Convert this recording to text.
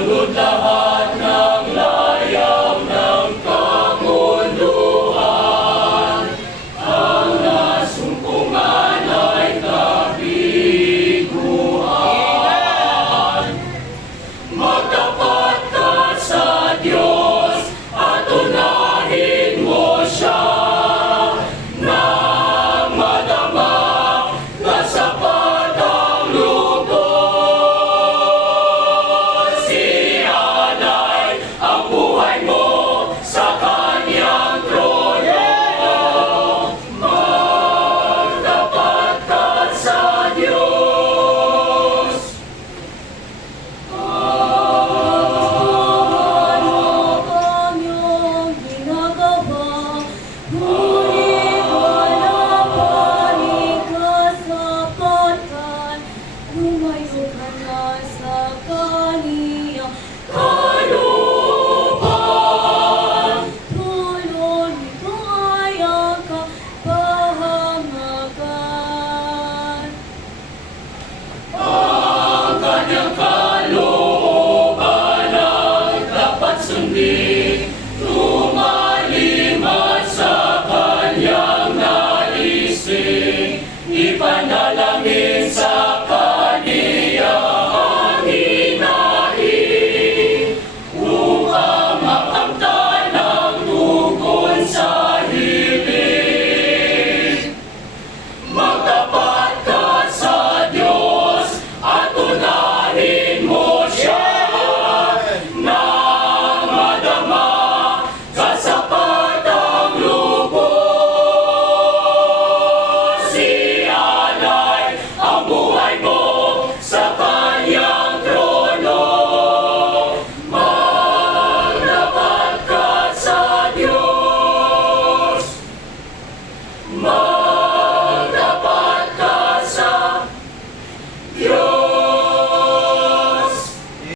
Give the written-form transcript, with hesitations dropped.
Sunod lahat ng layang ng kamunduhan, ang nasumpungan ay kabiguan. Magtapat ka sa Diyos at unahin mo siya, nang madama kasapat ang lubos. Ialay ang buhay mo sa Kanyang trono. Magtapat ka sa Diyos. Ano kanyang ginagawa, ngunit wala pa rin kasapatan. Lumayo ka na sa kaniyang kalooban. Tulong nito ay ang kapahamakan. Ang Kanyang kalooban ang dapat sundin, lumalimad sa Kanyang naisin, ipanalangin sa Kaniyang hinaing, upang makamtan ang tugon sa hiling. Magtapat ka sa Diyos at unahin mo siya, nang madama kasapat ang lubos. Ialay ang buhay mo sa Kanyang trono. Magtapat ka sa Diyos.